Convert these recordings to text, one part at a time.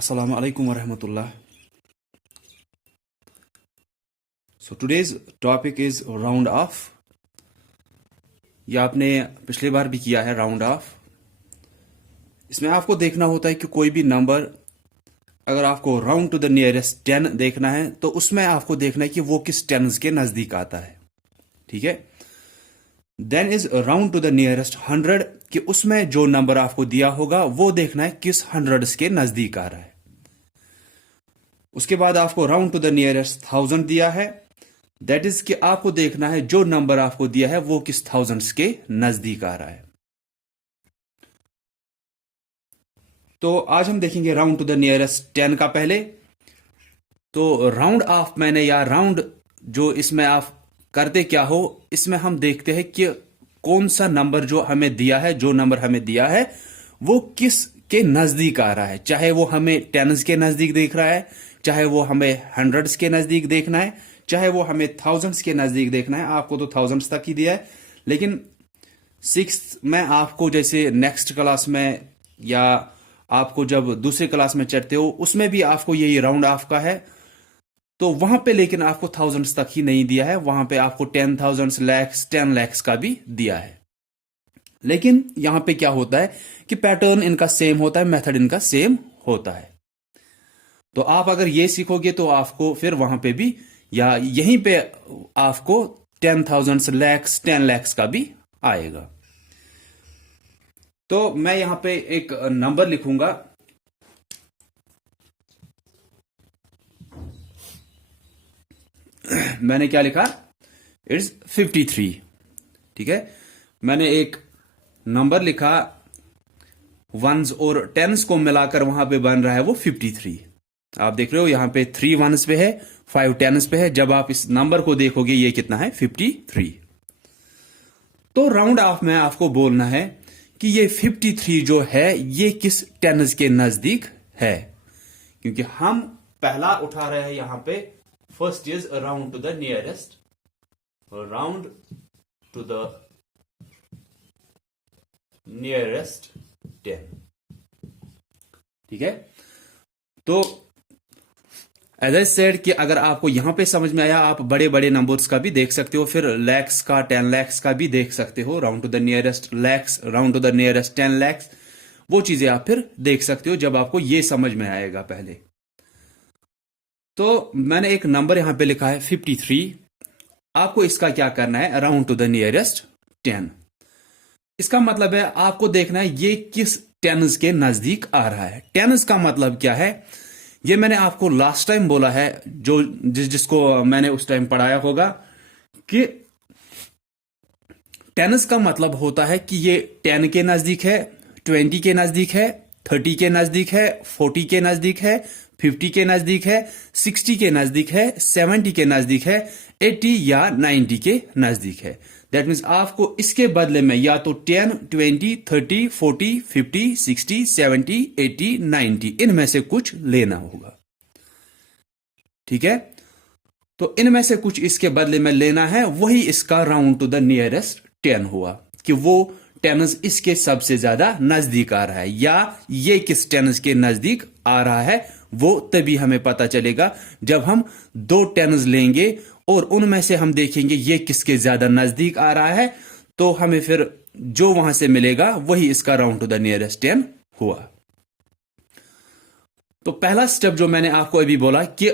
Assalamu alaikum wa rahmatullah. So today's topic is round off. ये आपने पिछले बार भी किया है राउंड ऑफ. इसमें आपको देखना होता है कि कोई भी नंबर अगर आपको राउंड टू द नियरेस्ट 10 देखना है तो उसमें आपको देखना है कि वो किस टेंस के नजदीक आता है. ठीक है. Then is round to the nearest 100 कि उसमें जो नंबर आपको दिया होगा वो देखना है किस हंड्रेड्स के नजदीक आ रहा है. उसके बाद आपको राउंड टू द नियरेस्ट 1000 दिया है. दैट इज कि आपको देखना है जो नंबर आपको दिया है वो किस थाउजेंड्स के नजदीक आ रहा है. तो आज हम देखेंगे राउंड टू द नियरेस्ट 10 का पहले. तो राउंड ऑफ मैंने या राउंड जो इसमें आप करते क्या हो, इसमें हम देखते हैं कि कौन सा नंबर जो हमें दिया है, जो नंबर हमें दिया है वो किस के नजदीक आ रहा है. चाहे वो हमें टेंस के नजदीक देख रहा है, चाहे वो हमें हंड्रेड्स के नजदीक देखना है, चाहे वो हमें थाउजेंड्स के नजदीक देखना है. आपको तो थाउजेंड्स तक ही दिया है, लेकिन सिक्स में आपको जैसे नेक्स्ट क्लास में या आपको जब दूसरे क्लास में चढ़ते हो उसमें भी आपको यही राउंड ऑफ का है. तो वहां पे लेकिन आपको थाउजेंड्स तक ही नहीं दिया है, वहां पे आपको 10,000 लैक्स 10 लैक्स का भी दिया है. लेकिन यहां पे क्या होता है कि पैटर्न इनका सेम होता है, मेथड इनका सेम होता है. तो आप अगर ये सीखोगे तो आपको फिर वहां पे भी या यहीं पे आपको 10,000 लैक्स 10 लैक्स का भी आएगा. तो मैं यहां पे एक नंबर लिखूंगा. मैंने क्या लिखा? इट्स 53. ठीक है. मैंने एक नंबर लिखा, वंस और टेंस को मिलाकर वहां पे बन रहा है वो 53. आप देख रहे हो यहां पे 3 वंस पे है, 5 टेंस पे है. जब आप इस नंबर को देखोगे ये कितना है? 53. तो राउंड ऑफ में आपको बोलना है कि ये 53 जो है ये किस टेंस के नजदीक है, क्योंकि हम पहला उठा रहे हैं यहां पे. First is round to the nearest, round to the nearest 10. ठीक है. तो एज आई सेड कि अगर आपको यहां पे समझ में आया, आप बड़े बड़े नंबर्स का भी देख सकते हो, फिर लैक्स का 10 लैक्स का भी देख सकते हो. Round to the nearest lakhs, round to the nearest 10 lakhs, वो चीजें आप फिर देख सकते हो जब आपको ये समझ में आएगा पहले. तो मैंने एक नंबर यहां पे लिखा है 53. आपको इसका क्या करना है? Round to the nearest 10. इसका मतलब है आपको देखना है ये किस टेंस के नजदीक आ रहा है. टेंस का मतलब क्या है ये मैंने आपको लास्ट टाइम बोला है, जो जिसको मैंने उस टाइम पढ़ाया होगा, कि टेंस का मतलब होता है कि ये 10 के नजदीक है, 20 के नजदीक है, 30 के नजदीक है, 40 के नजदीक है, 50 के नजदीक है, 60 के नजदीक है, 70 के नजदीक है, 80 या 90 के नजदीक है. दैट मीन्स आपको इसके बदले में या तो 10, 20, 30, 40, 50, 60, 70, 80, 90 इनमें से कुछ लेना होगा. ठीक है. तो इनमें से कुछ इसके बदले में लेना है, वही इसका राउंड टू द नियरेस्ट 10 हुआ, कि वो टेंस इसके सबसे ज्यादा नजदीक आ रहा है, या ये किस टेंस के नजदीक आ रहा है वो तभी हमें पता चलेगा जब हम दो टेंस लेंगे और उनमें से हम देखेंगे ये किसके ज्यादा नजदीक आ रहा है. तो हमें फिर जो वहां से मिलेगा वही इसका राउंड टू द नियरेस्ट 10 हुआ. तो पहला स्टेप जो मैंने आपको अभी बोला कि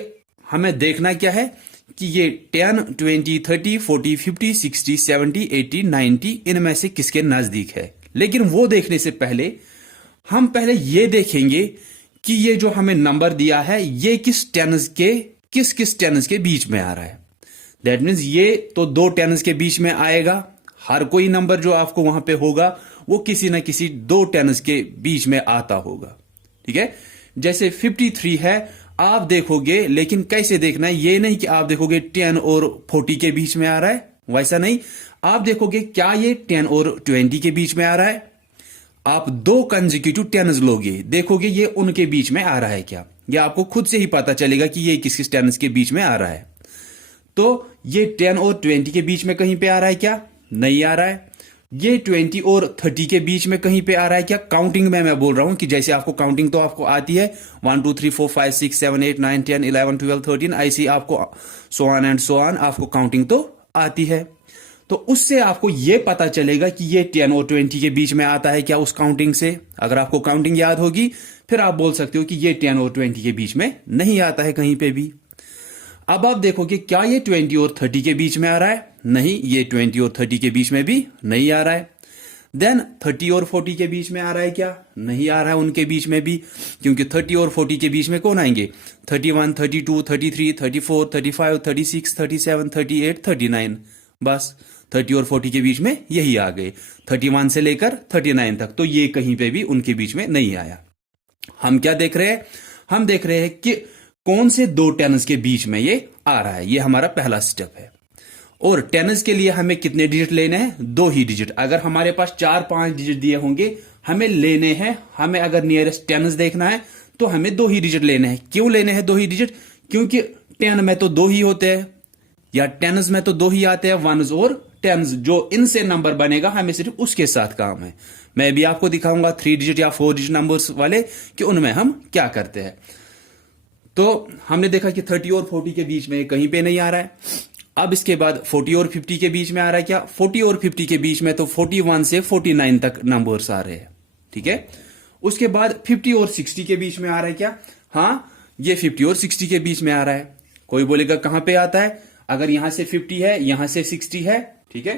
हमें देखना क्या है कि ये 10, 20, 30, 40, 50, 60, 70, 80, 90 इनमें से किसके नजदीक है. लेकिन वो देखने से पहले हम पहले ये देखेंगे कि ये जो हमें नंबर दिया है ये किस टेंस के किस टेंस के बीच में आ रहा है. दैट मीन्स ये तो दो टेंस के बीच में आएगा. हर कोई नंबर जो आपको वहां पे होगा वो किसी ना किसी दो टेंस के बीच में आता होगा. ठीक है. जैसे 53 है, आप देखोगे, लेकिन कैसे देखना है, ये नहीं कि आप देखोगे 10 और 40 के बीच में आ रहा है, वैसा नहीं. आप देखोगे क्या ये 10 और 20 के बीच में आ रहा है. आप दो कंसेक्यूटिव टेंस लोगे, देखोगे ये उनके बीच में आ रहा है क्या. या आपको खुद से ही पता चलेगा कि ये किस टेंस के बीच में आ रहा है. तो ये 10 और 20 के बीच में कहीं पे आ रहा है क्या? नहीं आ रहा है. ये 20 और 30 के बीच में कहीं पे आ रहा है क्या? काउंटिंग में मैं बोल रहा हूं कि जैसे आपको काउंटिंग तो आपको आती है 1 2 3 4 5 6 7 8 9 10 11 12 13, ऐसी आपको so on and so on आपको काउंटिंग तो आती है। तो उससे आपको ये पता चलेगा कि ये 10 और 20 के बीच में आता है क्या उस काउंटिंग से। अगर आपको काउंटिंग याद होगी फिर आप बोल सकते हो कि ये 10 और 20 के बीच में नहीं आता है कहीं पे भी। अब आप देखोगे क्या ये 20 और 30 के बीच में आ रहा है? नहीं, ये 20 और 30 के बीच में भी नहीं आ रहा है। देन 30 और 40 के बीच में आ रहा है क्या? नहीं आ रहा है उनके बीच में भी, क्योंकि 30 और 40 के बीच में कौन आएंगे? 31 32 33 34 35 36 37 38 39, बस 30 और 40 के बीच में यही आ गए, 31 से लेकर 39 तक। तो ये कहीं पे भी उनके बीच में नहीं आया। हम क्या देख रहे हैं? हम देख रहे हैं कि कौन से दो टेन्स के बीच में ये आ रहा है। ये हमारा पहला स्टेप है। और टेन्स के लिए हमें कितने डिजिट लेने हैं? 2 ही डिजिट। अगर हमारे पास 4-5 डिजिट दिए होंगे, हमें लेने हैं, हमें अगर नियरेस्ट टेन्स देखना है तो हमें 2 ही डिजिट लेने हैं। क्यों लेने हैं 2 ही डिजिट? क्योंकि 10 में तो 2 ही होते हैं, या टेन्स में तो 2 ही आते हैं, वंस और टेन्स। जो इनसे नंबर बनेगा हमें सिर्फ उसके साथ काम है। मैं भी आपको दिखाऊंगा 3 डिजिट या 4 डिजिट नंबर्स वाले कि उनमें हम क्या करते हैं। तो हमने देखा कि 30 और 40 के बीच में कहीं पे नहीं आ रहा है। अब इसके बाद 40 और 50 के बीच में आ रहा है क्या? 40 और 50 के बीच में तो 41 से 49 तक नंबर्स आ रहे हैं, ठीक है। उसके बाद 50 और 60 के बीच में आ रहा है क्या? हाँ, ये 50 और 60 के बीच में आ रहा है। कोई बोलेगा कहां पे आता है? अगर यहां से 50 है, यहां से 60 है, ठीक है,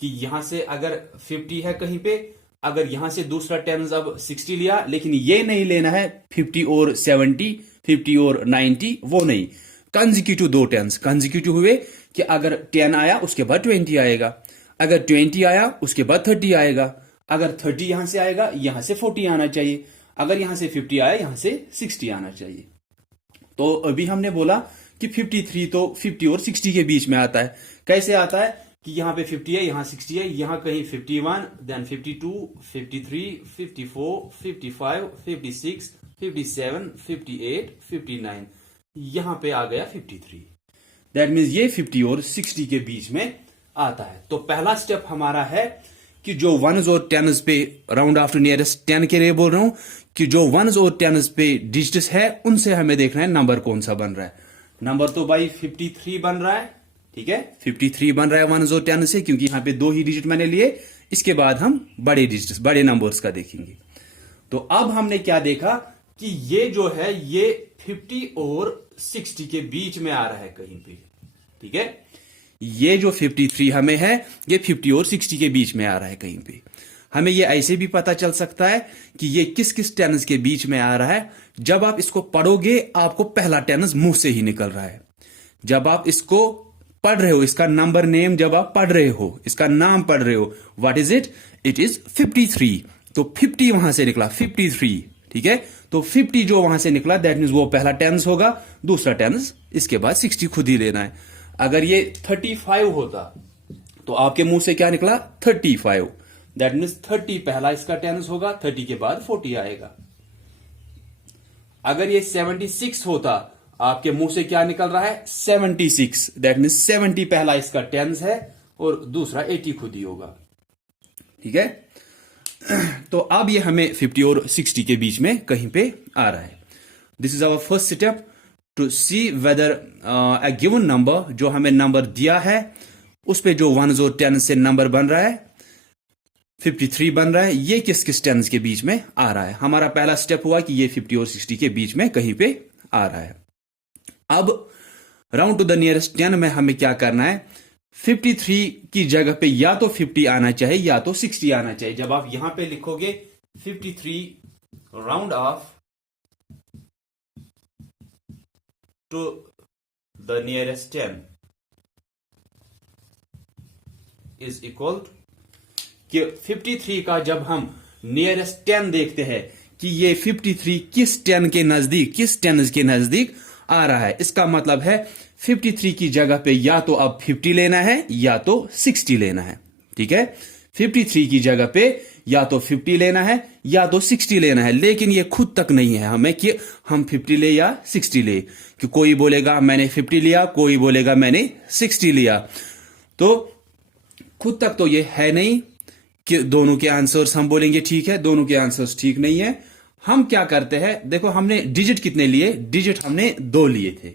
कि यहां से अगर 50 है कहीं पे, अगर यहां से दूसरा टेन्स अब 60 लिया, लेकिन ये नहीं लेना है 50 और 70, 50 और 90, वो नहीं। कंजिक्यूटिव 2 टेन्स कंजिक्यूटिव हुए कि अगर 10 आया उसके बाद 20 आएगा, अगर 20 आया उसके बाद 30 आएगा, अगर 30 यहां से आएगा यहां से 40 आना चाहिए, अगर यहां से 50 आया यहां से 60 आना चाहिए। तो अभी हमने बोला कि 53 तो 50 और 60 के बीच में आता है। कैसे आता है? कि यहां पे 50 है, यहां 60 है, यहां कहीं 51, देन 52, 53, 54, 55, 56, 57, 58, 59, यहां पे आ गया 53। दैट मीन्स ये 50 और 60 के बीच में आता है। तो पहला स्टेप हमारा है कि जो वंस और टेन्स पे, राउंड ऑफ टू नियरेस्ट 10 के लिए बोल रहा हूं, कि जो वंस और टेन्स पे डिजिट्स है उनसे हमें देखना है नंबर कौन सा बन रहा है। नंबर तो भाई 53 बन रहा है, ठीक है, 53 बन रहा है वंस और टेन से, क्योंकि यहां पे 2 ही डिजिट मैंने लिए। इसके बाद हम बड़े डिजिट्स, बड़े नंबर्स का देखेंगे। तो अब हमने क्या देखा कि ये जो है ये 50 और 60 के बीच में आ रहा है कहीं पे, ठीक है। ये जो 53 हमें है ये 50 और 60 के बीच में आ रहा है कहीं पे। हमें ये ऐसे भी पता चल सकता है कि ये किस किस टेन्स के बीच में आ रहा है। जब आप इसको पढ़ोगे आपको पहला टेन्स मुंह से ही निकल रहा है। जब आप इसको पढ़ रहे हो, इसका नंबर नेम जब आप पढ़ रहे हो, इसका नाम पढ़ रहे हो, what is it? It is 53। तो 50 वहां से निकला, 53, ठीक है। तो 50 जो वहां से निकला दैट मीन्स वो पहला टेंस होगा, दूसरा टेंस इसके बाद 60 खुद ही लेना है। अगर ये 35 होता तो आपके मुंह से क्या निकला? 35, दैट मीन्स 30 पहला इसका टेंस होगा, 30 के बाद 40 आएगा। अगर ये 76 होता, आपके मुंह से क्या निकल रहा है? 76, दैट मीन्स 70 पहला इसका टेंस है और दूसरा 80 खुद ही होगा, ठीक है। तो अब ये हमें 50 और 60 के बीच में कहीं पे आ रहा है। This is our first step to see whether a given number, जो हमें नंबर दिया है उस पे जो वंस और टेंस से नंबर बन रहा है, 53 बन रहा है, ये किस किस टेंस के बीच में आ रहा है। हमारा पहला स्टेप हुआ कि ये 50 और 60 के बीच में कहीं पे आ रहा है। अब राउंड टू द नियरेस्ट 10 में हमें क्या करना है? 53 की जगह पे या तो 50 आना चाहिए या तो 60 आना चाहिए। जब आप यहां पे लिखोगे 53 round off to the nearest 10 is equal कि 53 का जब हम नियरेस्ट 10 देखते हैं कि ये 53 किस 10 के नजदीक, किस 10 के नजदीक आ रहा है, इसका मतलब है 53 की जगह पे या तो अब 50 लेना है या तो 60 लेना है, ठीक है। 53 की जगह पे या तो 50 लेना है या तो 60 लेना है, लेकिन ये खुद तक नहीं है हमें कि हम 50 ले या 60 ले। कि कोई बोलेगा मैंने 50 लिया, कोई बोलेगा मैंने 60 लिया, तो खुद तक तो ये है नहीं। कि दोनों के आंसर्स हम बोलेंगे ठीक है, दोनों के आंसर्स ठीक नहीं है। हम क्या करते हैं, देखो हमने डिजिट कितने लिए, डिजिट हमने 2 लिए थे,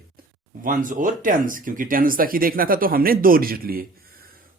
वंस और टेंस, क्योंकि टेंस तक ही देखना था तो हमने 2 डिजिट लिए।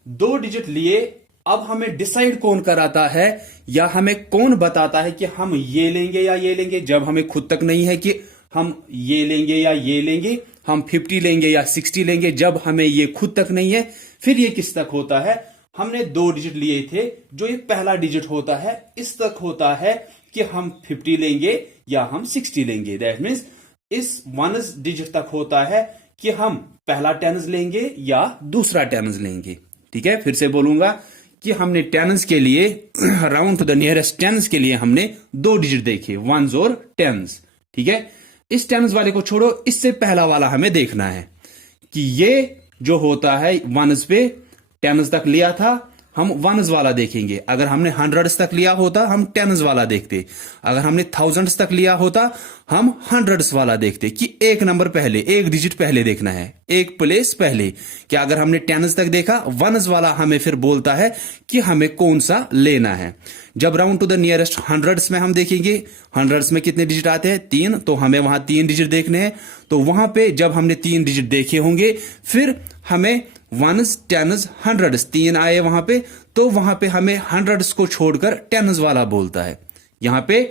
2 डिजिट लिए, अब हमें डिसाइड कौन कराता है या हमें कौन बताता है कि हम ये लेंगे या ये लेंगे, जब हमें खुद तक नहीं है कि हम ये लेंगे या ये लेंगे, हम 50 लेंगे या 60 लेंगे, जब हमें ये खुद तक नहीं है, फिर ये किस तक होता है, हमने 2 डिजिट लिए थे, जो ये पहला डिजिट होता है इस तक होता है कि हम 50 लेंगे या हम 60 लेंगे। दैट मीन्स इस 1 डिजिट तक होता है कि हम पहला टेंस लेंगे या दूसरा टेंस लेंगे। ठीक है, फिर से बोलूंगा कि हमने टेंस के लिए round to the nearest tense के लिए हमने 2 डिजिट देखे, वंस और टेंस। ठीक है, इस टेंस वाले को छोड़ो, इससे पहला वाला हमें देखना है कि ये जो होता है वंस पे टेंस तक लिया था, हम वंस वाला देखेंगे। अगर हमने हंड्रेड्स तक लिया होता हम टेंस वाला देखते, अगर हमने थाउजेंड्स तक लिया होता हम हंड्रेड्स वाला देखते, कि एक नंबर पहले, एक डिजिट पहले देखना है, एक प्लेस पहले। कि अगर हमने टेंस तक देखा, वंस वाला हमें फिर बोलता है कि हमें कौन सा लेना है। जब round to the nearest hundreds में हम देखेंगे, हंड्रेड्स में कितने डिजिट आते हैं, 3, तो हमें वहां 3 डिजिट देखने हैं। तो वहां पे जब हमने 3 डिजिट देखे होंगे, फिर हमें वंस, टेंस, हंड्रेड्स 3 आए वहां पे, तो वहां पे हमें हंड्रेड्स को छोड़कर टेंस वाला बोलता है। यहां पे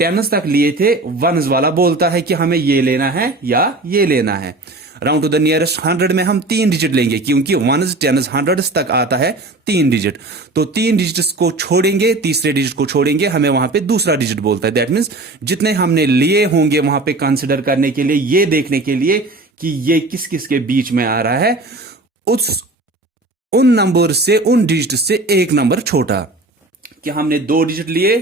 टेंस तक लिए थे, वंस वाला बोलता है कि हमें ये लेना है या ये लेना है। राउंड टू द नियरेस्ट 100 में हम 3 डिजिट लेंगे, क्योंकि वंस, टेंस, हंड्रेड्स तक आता है 3 डिजिट, तो 3 डिजिट को छोड़ेंगे, तीसरे डिजिट को छोड़ेंगे, हमें वहां पे दूसरा डिजिट बोलता है। दैट मीन्स जितने हमने लिए होंगे वहां पे कंसिडर करने के लिए, ये देखने के लिए कि ये किस किस के बीच में आ रहा है, उन नंबर से, उन डिजिट से एक नंबर छोटा। कि हमने 2 डिजिट लिए,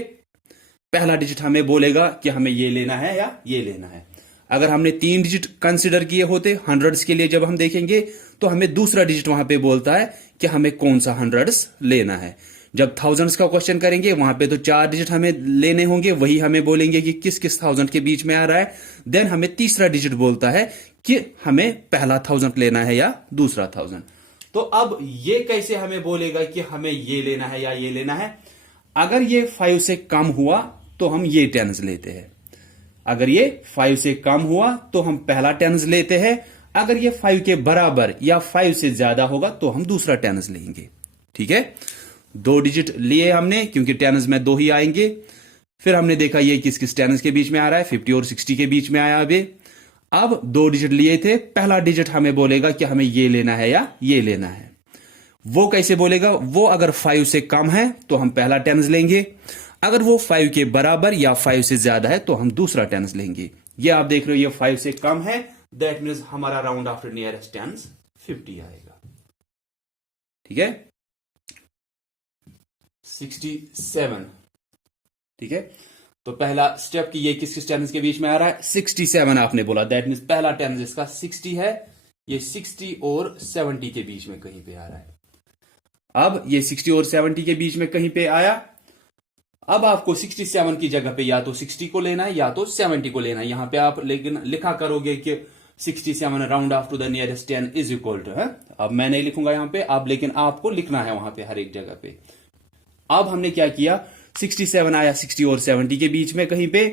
पहला डिजिट हमें बोलेगा कि हमें ये लेना है या ये लेना है। अगर हमने 3 डिजिट कंसिडर किए होते हंड्रेड्स के लिए, जब हम देखेंगे तो हमें दूसरा डिजिट वहां पे बोलता है कि हमें कौन सा हंड्रेड्स लेना है। जब थाउजेंड्स का क्वेश्चन करेंगे वहां पे तो 4 डिजिट हमें लेने होंगे, वही हमें बोलेंगे कि किस किस थाउजेंड के बीच में आ रहा है। देन हमें तीसरा डिजिट बोलता है कि हमें पहला 1000 लेना है या दूसरा 1000। तो अब ये कैसे हमें बोलेगा कि हमें ये लेना है या ये लेना है। अगर ये 5 से कम हुआ तो हम ये टेंस लेते हैं, अगर ये 5 से कम हुआ तो हम पहला टेंस लेते हैं, अगर ये 5 के बराबर या 5 से ज्यादा होगा तो हम दूसरा टेंस लेंगे। ठीक है, 2 डिजिट लिए हमने, क्योंकि टेंस में 2 ही आएंगे। फिर हमने देखा ये किस किस टेंस के बीच में आ रहा है, 50 और 60 के बीच में आया अभी। अब 2 डिजिट लिए थे, पहला डिजिट हमें बोलेगा कि हमें ये लेना है या ये लेना है। वो कैसे बोलेगा, वो अगर 5 से कम है तो हम पहला टेंस लेंगे, अगर वो 5 के बराबर या 5 से ज्यादा है तो हम दूसरा टेंस लेंगे। ये आप देख रहे हो, ये 5 से कम है, दैट मीन्स हमारा राउंड आफ्टर नियरेस्ट टेंस 50 आएगा। ठीक है, 67। ठीक है, तो पहला स्टेप कि ये किस किस टेंस के बीच में आ रहा है, 67 आपने बोला, दैट मीन्स पहला टेंस इसका 60 है, ये 60 और 70 के बीच में कहीं पे आ रहा है। अब ये 60 और 70 के बीच में कहीं पे आया, अब आपको 67 की जगह पे या तो 60 को लेना है या तो 70 को लेना है। यहां पे आप लेकिन लिखा करोगे कि 67 round off to the nearest 10 is equal to है। अब मैं नहीं लिखूंगा यहां पे, अब लेकिन आपको लिखना है वहां पे हर एक जगह पे। अब हमने क्या किया, 67 आया 60 और 70 के बीच में कहीं पे,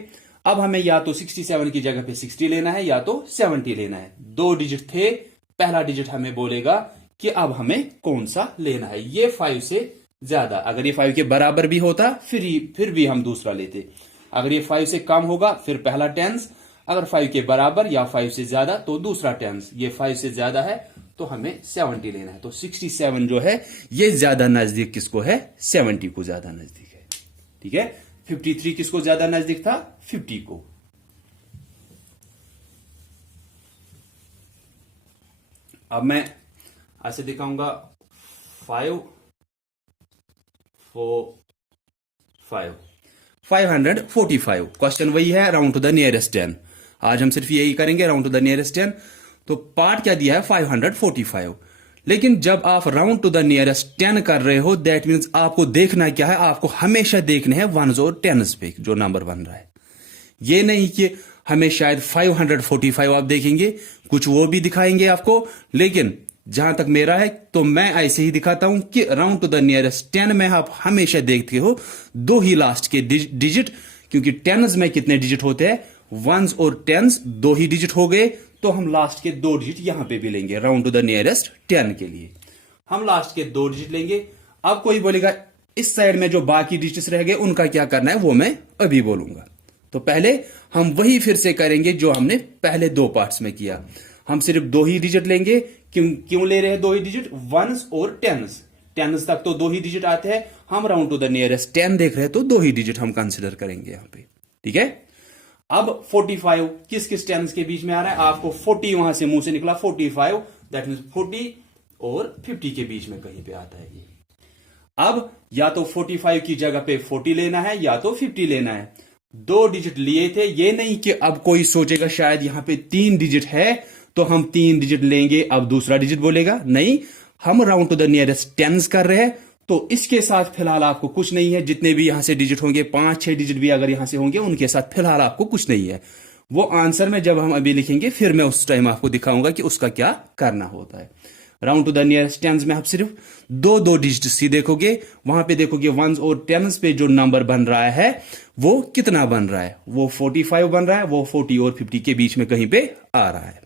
अब हमें या तो 67 की जगह पे 60 लेना है या तो 70 लेना है। 2 डिजिट थे, पहला डिजिट हमें बोलेगा कि अब हमें कौन सा लेना है। ये 5 से ज्यादा, अगर ये 5 के बराबर भी होता फिर भी हम दूसरा लेते। अगर ये 5 से कम होगा फिर पहला टेंस, अगर 5 के बराबर या 5 से ज्यादा तो दूसरा टेंस। ये 5 से ज्यादा है तो हमें 70 लेना है। तो 67 जो है ये ज्यादा नजदीक किसको है, 70 को ज्यादा नजदीक है। ठीक है, 53 किसको ज्यादा नजदीक था, 50 को। अब मैं ऐसे दिखाऊंगा 5 4 5 545। क्वेश्चन वही है, राउंड टू द नियरेस्ट 10। आज हम सिर्फ यही करेंगे, राउंड टू द नियरेस्ट 10। तो पार्ट क्या दिया है, 545। लेकिन जब आप राउंड टू द नियरेस्ट 10 कर रहे हो, दैट मीन्स आपको देखना क्या है, आपको हमेशा देखने हैं वंस और टेंस पे जो नंबर बन रहा है। ये नहीं कि हमें शायद 545 आप देखेंगे, कुछ वो भी दिखाएंगे आपको, लेकिन जहां तक मेरा है तो मैं ऐसे ही दिखाता हूं कि राउंड टू द नियरेस्ट 10 में आप हमेशा देखते हो दो ही लास्ट के डिजिट, क्योंकि टेन्स में कितने डिजिट होते हैं, वंस और टेन्स दो ही डिजिट हो गए, तो हम लास्ट के दो डिजिट यहां पे भी लेंगे राउंड टू द नियरेस्ट 10 के लिए। हम लास्ट के दो डिजिट लेंगे। अब कोई बोलेगा इस साइड में जो बाकी डिजिट्स रह गए उनका क्या करना है, वो मैं अभी बोलूंगा। तो पहले हम वही फिर से करेंगे जो हमने पहले दो पार्ट्स में किया। हम सिर्फ दो ही डिजिट लेंगे। क्यों ले रहे हैं दो ही डिजिट, वंस और टेन्स। टेन्स तक तो दो ही डिजिट आते हैं, हम राउंड टू द नियरेस्ट 10 देख रहे हैं तो दो ही डिजिट हम कंसिडर करेंगे यहां पे, ठीक है। अब 45 किस किस टेन्स के बीच में आ रहा है, आपको 40 वहां से मुंह से निकला, 45 दैट मीन 40 और 50 के बीच में कहीं पे आता है ये। अब या तो 45 की जगह पे 40 लेना है या तो 50 लेना है। दो डिजिट लिए थे, ये नहीं कि अब कोई सोचेगा शायद यहां पे 3 डिजिट है तो हम 3 डिजिट लेंगे अब दूसरा डिजिट बोलेगा, नहीं, हम round to the nearest tens कर रहे हैं तो इसके साथ फिलहाल आपको कुछ नहीं है। जितने भी यहां से डिजिट होंगे, 5-6 डिजिट भी अगर यहां से होंगे, उनके साथ फिलहाल आपको कुछ नहीं है। वो आंसर में जब हम अभी लिखेंगे फिर मैं उस टाइम आपको दिखाऊंगा कि उसका क्या करना होता है। Round to the nearest tens में आप सिर्फ दो डिजिट ही देखोगे, वहां पे देखोगे वंस और टेन्स पे जो नंबर बन रहा है वो कितना बन रहा है, वो 45 बन रहा है, वो 40 और 50 के बीच में कहीं पे आ रहा है।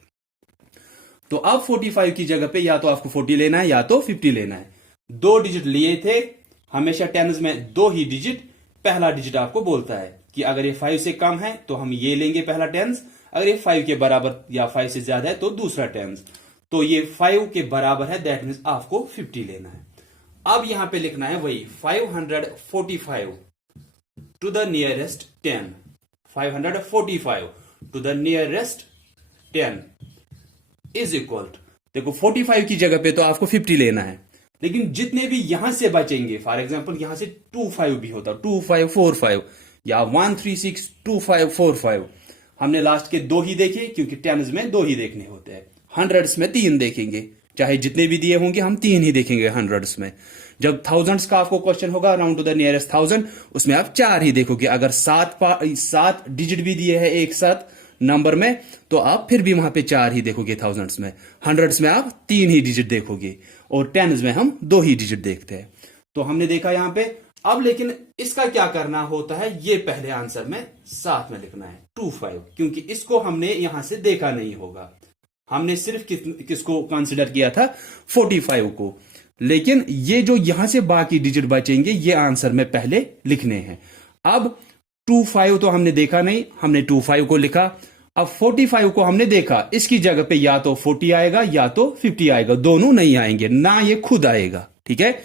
तो अब 45 की जगह पे या तो आपको 40 लेना है या तो 50 लेना है। दो डिजिट लिए थे, हमेशा टेन्स में दो ही डिजिट, पहला डिजिट आपको बोलता है कि अगर ये 5 से कम है तो हम ये लेंगे पहला टेन्स, अगर ये 5 के बराबर या 5 से ज्यादा है तो दूसरा टेन्स। तो ये 5 के बराबर है, दैट मीन्स आपको 50 लेना है। अब यहां पे लिखना है वही 545 to the nearest 10, 545 to the nearest 10 is equal to, देखो 45 की जगह पे तो आपको 50 लेना है, लेकिन जितने भी यहां से बचेंगे, फॉर एग्जांपल यहां से 25 भी होता, 2545 या 1362545, हमने लास्ट के दो ही देखे क्योंकि टेन्स में दो ही देखने होते हैं। हंड्रेड्स में 3 देखेंगे, चाहे जितने भी दिए होंगे हम 3 ही देखेंगे हंड्रेड्स में। जब थाउजेंड्स का आपको क्वेश्चन होगा राउंड टू द नियरेस्ट 1000, उसमें आप 4 ही देखोगे। अगर 7 डिजिट भी दिए हैं एक साथ नंबर में तो आप फिर भी वहां पे 4 ही देखोगे थाउजेंड्स में। हंड्रेड्स में आप 3 ही डिजिट देखोगे और टेन्स में हम 2 ही डिजिट देखते हैं। तो हमने देखा यहां पे। अब लेकिन इसका क्या करना होता है, ये पहले आंसर में साथ में लिखना है 25, क्योंकि इसको हमने यहां से देखा नहीं होगा। हमने सिर्फ किसको कंसिडर किया था, 45 को, लेकिन ये जो यहां से बाकी डिजिट बचेंगे ये आंसर में पहले लिखने हैं। अब 25 तो हमने देखा नहीं, हमने 25 को लिखा। अब 45 को हमने देखा, इसकी जगह पे या तो 40 आएगा या तो 50 आएगा, दोनों नहीं आएंगे, ना ये खुद आएगा, ठीक है।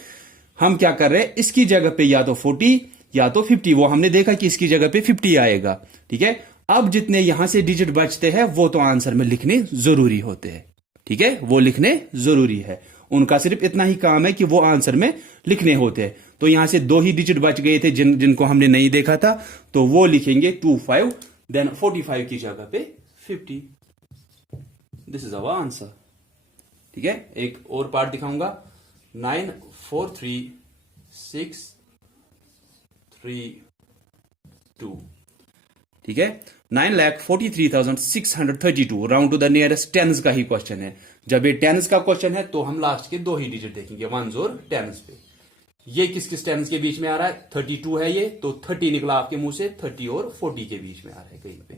हम क्या कर रहे हैं, इसकी जगह पे या तो 40 या तो 50, वो हमने देखा कि इसकी जगह पे 50 आएगा, ठीक है। अब जितने यहां से डिजिट बचते हैं वो तो आंसर में लिखने जरूरी होते हैं, ठीक है, वो लिखने जरूरी है। उनका सिर्फ इतना ही काम है कि वो आंसर में लिखने होते हैं। तो यहां से 2 ही डिजिट बच गए थे जिनको हमने नहीं देखा था, तो वो लिखेंगे 25, देन 45 की जगह पे 50। दिस इज आवर आंसर, ठीक है। एक और पार्ट दिखाऊंगा, 943632, ठीक है। 9,43,632 round to the nearest tens का ही क्वेश्चन है। जब ये टेन्स का क्वेश्चन है तो हम लास्ट के 2 ही डिजिट देखेंगे, वंस और टेन्स पे। ये किस किस टेन्स के बीच में आ रहा है, 32 है ये, तो 30 निकला आपके मुंह से, 30 और 40 के बीच में आ रहा है कहीं पे।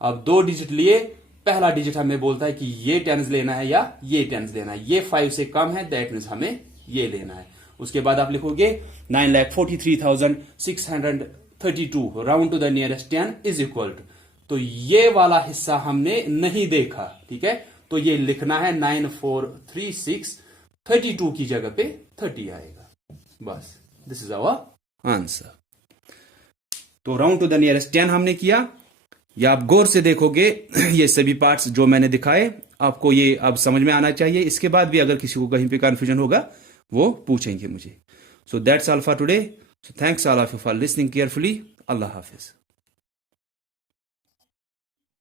अब 2 डिजिट लिए, पहला डिजिट हमें बोलता है कि ये टेन्स लेना है या ये टेन्स लेना है, ये 5 से कम है, दैट मीन्स हमें ये लेना है। उसके बाद आप लिखोगे 9,43,632 round to the nearest 10 is equal to, तो ये वाला हिस्सा हमने नहीं देखा, ठीक है। तो ये लिखना है 943632 की जगह पे 30 आएगा, बस। This is our answer. तो राउंड टू द नियरेस्ट 10 हमने किया। या आप गौर से देखोगे ये सभी पार्ट्स जो मैंने दिखाए आपको ये अब समझ में आना चाहिए। इसके बाद भी अगर किसी को कहीं पे कंफ्यूजन होगा वो पूछेंगे मुझे। So that's all for today. So thanks all of you for listening carefully. Allah Hafiz.